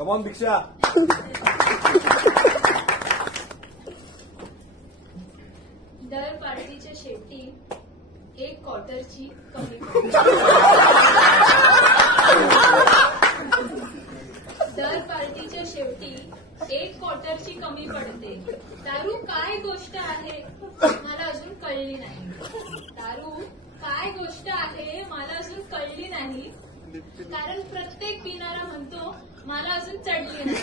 Come on दीक्षा. दर पार्टीच्या शेवटी एक क्वार्टरची कमी दर पार्टीच्या शेवटी एक क्वार्टरची कमी पडते. दारू काय गोष्ट आहे मला अजून कळली नाही. दारू काय गोष्ट आहे मला अजून कळली नाही. कारण प्रत्येक पिणारा म्हणतो मला अजून चढली नाही.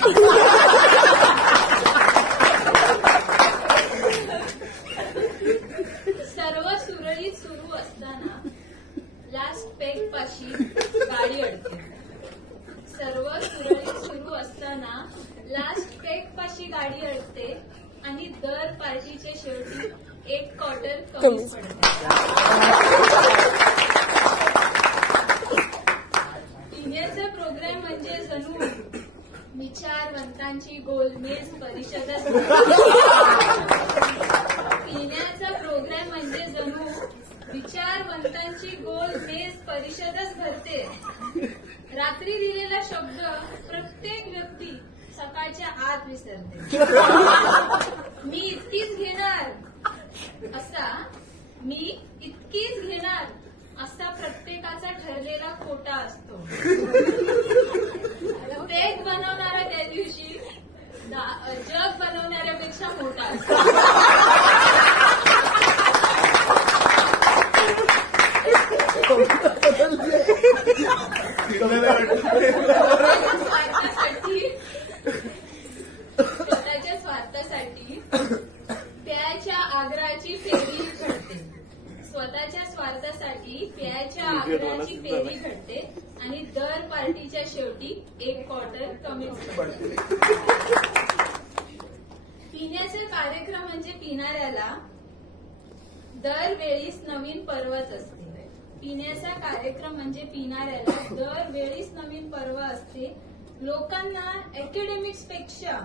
सर्व सुरळीत सुरू असताना लास्ट पेग पाशी गाडी अडते. सर्व सुरळीत सुरू असताना लास्ट पेग पाशी गाडी अडते आणि दर पार्टीच्या शेवटी एक क्वार्टर कमी पडते. पिण्याचा प्रोग्राम म्हणजे जणू विचारवंतांची गोलमेज परिषद असते. पिण्याचा प्रोग्राम म्हणजे जणू विचारवंतांची गोलमेज परिषदच भरते. रात्री दिलेला शब्द प्रत्येक व्यक्ती सकाळच्या आत विसरते. मी इतकीच घेणार असा प्रत्येकाचा ठरलेला कोटा असतो. पेग बनवणारा त्या दिवशी जग बनवणाऱ्यापेक्षा मोठा असतो. स्वतःच्या स्वार्थासाठी प्याच्या आग्रहाची फेरी घडते. स्वतःच्या स्वार्थासाठी प्याच्या आग्रहाची फेरी घडते आणि दर पार्टीच्या शेवटी एक क्वार्टर कमीच पडते. पिण्याचे कार्यक्रम म्हणजे पिणाऱ्याला दरवेळीच नवीन पर्वच असते. पिण्याचा कार्यक्रम म्हणजे पिणाऱ्याला दरवेळीच नवीन पर्व असते. लोकांना अकॅडमिक्स पेक्षा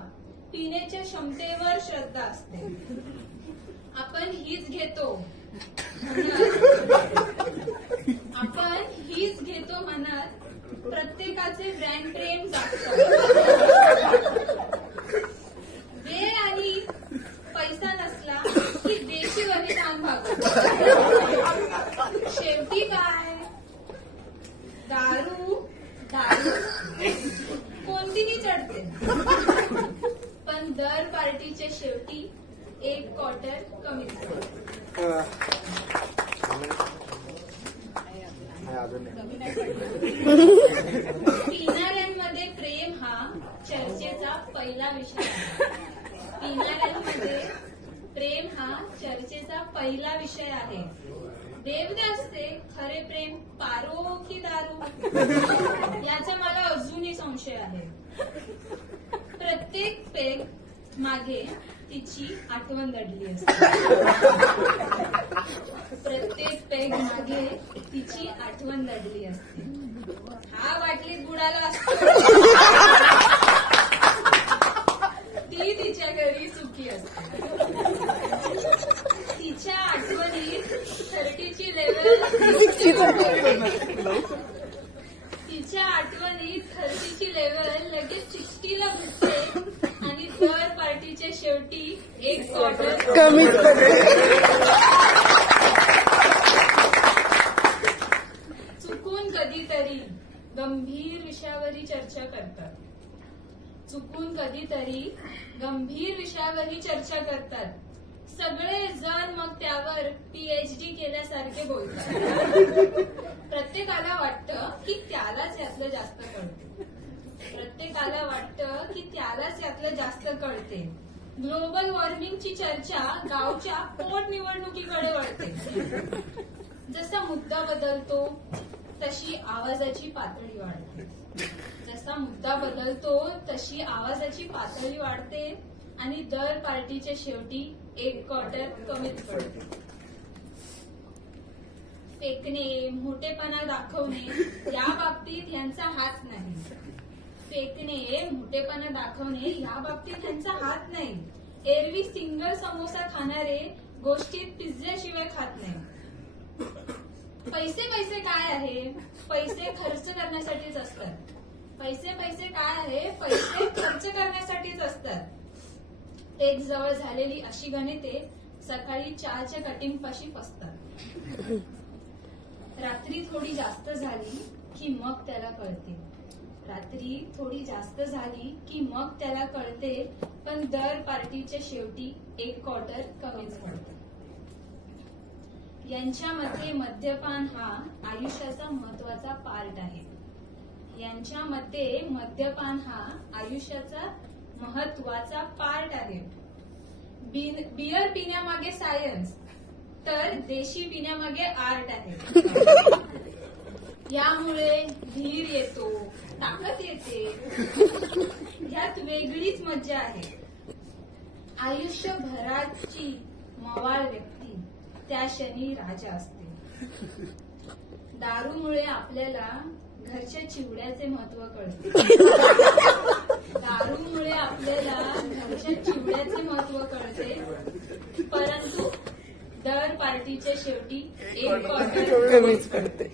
पिण्याच्या क्षमतेवर श्रद्धा असते. आपण हीच घेतो म्हणत प्रत्येकाचे ब्रँड प्रेम जागतात. वेळ आणि पैसा नसला की देशीवरी दान भागवतो. शेवटी काय दारू कोणतीही चढते. पण दर पार्टीच्या शेवटी एक क्वार्टर कमी पडते. पिणाऱ्यांमध्ये प्रेम हा चर्चेचा पहिला विषय आहे. पिणाऱ्यांमध्ये प्रेम हा चर्चेचा पहिला विषय आहे. देवदासचे खरे प्रेम पारो की दारू याचा मला अजूनही संशय आहे. प्रत्येक पेग मागे तिची आठवण दडली असते. प्रत्येक पेग मागे तिची आठवण दडली असते. हा बाटलीत बुडाला असतो. ती तिच्या घरी सुखी असते. तिच्या आठवणीत 30ची लेवल लगेच 60ला घुसते आणि दर पार्टीच्या शेवटी एक क्वार्टर कमी पडते. चुकून कधीतरी गंभीर विषयावरही चर्चा करतात. सगळे जण मग त्यावर PhD केल्यासारखे बोलतात. प्रत्येकाला वाटतं की त्यालाच यातलं जास्त कळते. ग्लोबल वॉर्मिंगची चर्चा गावच्या पोटनिवडणुकीकडे वळते. जसा मुद्दा बदलतो तशी आवाजाची पातळी वाढते आणि दर पार्टीच्या शेवटी एक क्वार्टर कमीच पडते. फेकणे, मोठेपणा दाखवणे या बाबतीत यांचा हात नाही. एरवी सिंगल समोसा खाणारे गोष्टीत पिझ्झ्याशिवाय खात नाही. पैसे काय आहे? पैसे खर्च करण्यासाठीच असतात. पैसे पैसे काय आहे, पैसे खर्च करण्यासाठीच असतात. एक जवळ झालेली अशी गणिते सकाळी चहाच्या कटिंग पाशी फसतात. रात्री थोडी जास्त झाली की मग त्याला कळते, रात्री थोडी जास्त झाली की मग त्याला कळते, पण दर पार्टीच्या शेवटी एक क्वार्टर कमीच पडतं. यांच्या मते मद्यपान हा आयुष्याचा महत्वाचा पार्ट आहे. यांच्या मते मद्यपान हा आयुष्याचा महत्वाचा पार्ट आहे. बियर पिण्यामागे सायन्स तर देशी पिण्यामागे आर्ट आहे. यामुळे धीर येतो, ताकद येते, ह्यात वेगळीच मज्जा आहे. आयुष्यभराची मवाळ व्यक्ती त्या क्षणी राजा असते. दारूमुळे आपल्याला घरच्या चिवड्याचे महत्व कळते. दारूमुळे आपल्याला घरच्या चिवड्याचे महत्व कळते, परंतु दर पार्टीच्या शेवटी एक क्वार्टर कमीच पडते.